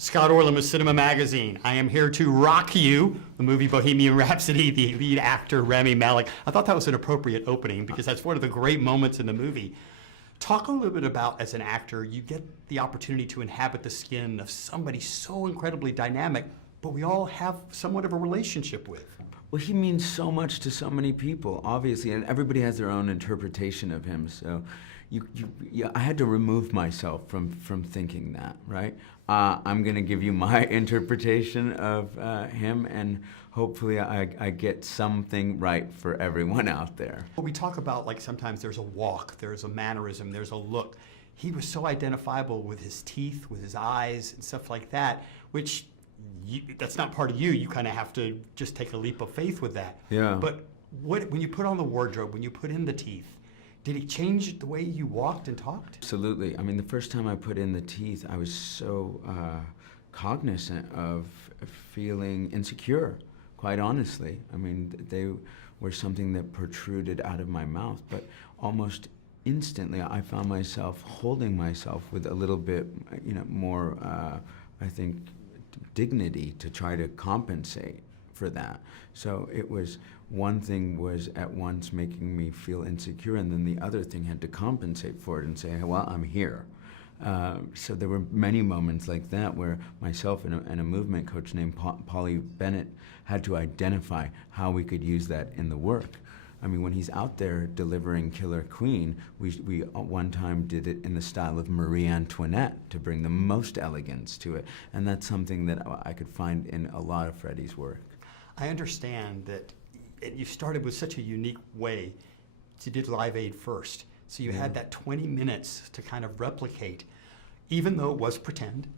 Scott Orland with CINEMA-Magazin. I am here to rock you, the movie Bohemian Rhapsody, the lead actor Rami Malek. I thought that was an appropriate opening because that's one of the great moments in the movie. Talk a little bit about, as an actor, you get the opportunity to inhabit the skin of somebody so incredibly dynamic, but we all have somewhat of a relationship with. Well, he means so much to so many people, obviously, and everybody has their own interpretation of him. So, I had to remove myself from thinking that, right? I'm going to give you my interpretation of him, and hopefully I get something right for everyone out there. We talk about, like, sometimes there's a walk, there's a mannerism, there's a look. He was so identifiable with his teeth, with his eyes, and stuff like that, which that's not part of you. You kind of have to just take a leap of faith with that. Yeah. But when you put on the wardrobe, when you put in the teeth, did it change the way you walked and talked? Absolutely. I mean, the first time I put in the teeth, I was so cognizant of feeling insecure, quite honestly. I mean, they were something that protruded out of my mouth, but almost instantly I found myself holding myself with a little bit, more, I think, dignity to try to compensate for that. So it was, one thing was at once making me feel insecure, and then the other thing had to compensate for it and say, well, I'm here. So there were many moments like that where myself and a movement coach named Polly Bennett had to identify how we could use that in the work. I mean, when he's out there delivering Killer Queen, we one time did it in the style of Marie Antoinette to bring the most elegance to it. And that's something that I could find in a lot of Freddie's work. I understand that you started with such a unique way. You did Live Aid first. So you had that 20 minutes to kind of replicate, even though it was pretend,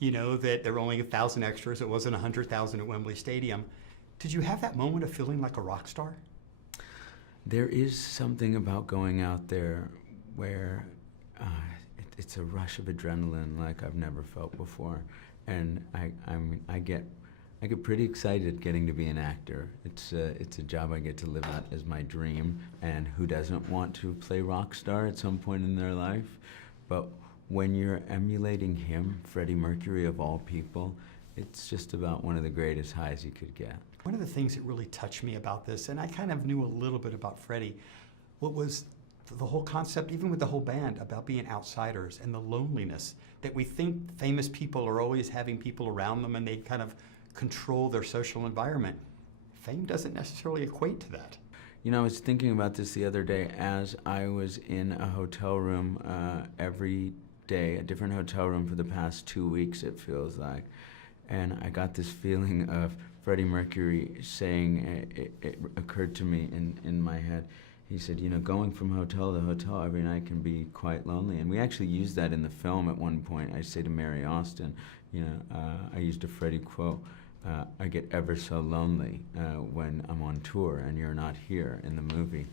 that there were only 1,000 extras, it wasn't 100,000 at Wembley Stadium. Did you have that moment of feeling like a rock star? There is something about going out there where it's a rush of adrenaline like I've never felt before, and I get pretty excited getting to be an actor. It's a job I get to live out as my dream, and who doesn't want to play rock star at some point in their life? But when you're emulating him, Freddie Mercury of all people, it's just about one of the greatest highs you could get. One of the things that really touched me about this, and I kind of knew a little bit about Freddie, what was the whole concept, even with the whole band, about being outsiders and the loneliness, that we think famous people are always having people around them and they kind of control their social environment. Fame doesn't necessarily equate to that. I was thinking about this the other day as I was in a hotel room every day, a different hotel room for the past 2 weeks, it feels like. And I got this feeling of Freddie Mercury saying, it occurred to me in my head. He said, going from hotel to hotel every night can be quite lonely. And we actually used that in the film at one point. I say to Mary Austin, I used a Freddie quote, I get ever so lonely when I'm on tour and you're not here in the movie.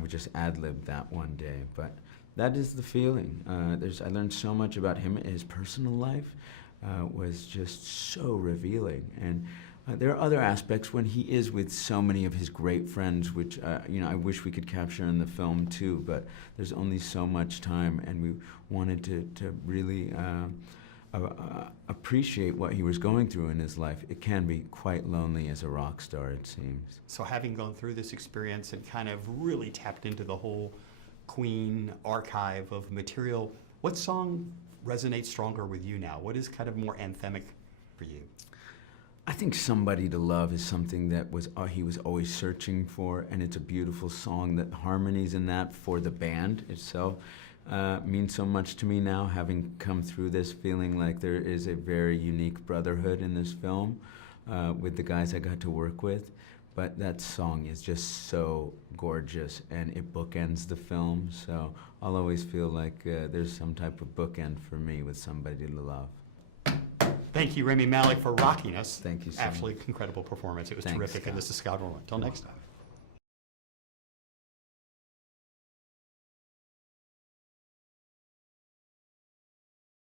We just ad-libbed that one day. But that is the feeling. I learned so much about him. His personal life was just so revealing. And there are other aspects when he is with so many of his great friends, which I wish we could capture in the film too, but there's only so much time, and we wanted to really appreciate what he was going through in his life. It can be quite lonely as a rock star, it seems. So having gone through this experience and kind of really tapped into the whole Queen archive of material, what song resonates stronger with you now? What is kind of more anthemic for you? I think Somebody to Love is something that he was always searching for, and it's a beautiful song. That harmonies in that for the band itself means so much to me now, having come through this, feeling like there is a very unique brotherhood in this film with the guys I got to work with. But that song is just so gorgeous, and it bookends the film, so I'll always feel like there's some type of bookend for me with Somebody to Love. Thank you, Rami Malek, for rocking us. Thank you so Absolutely incredible performance. It was Thanks, terrific. Scott. And this is Scott Orland. Until next time.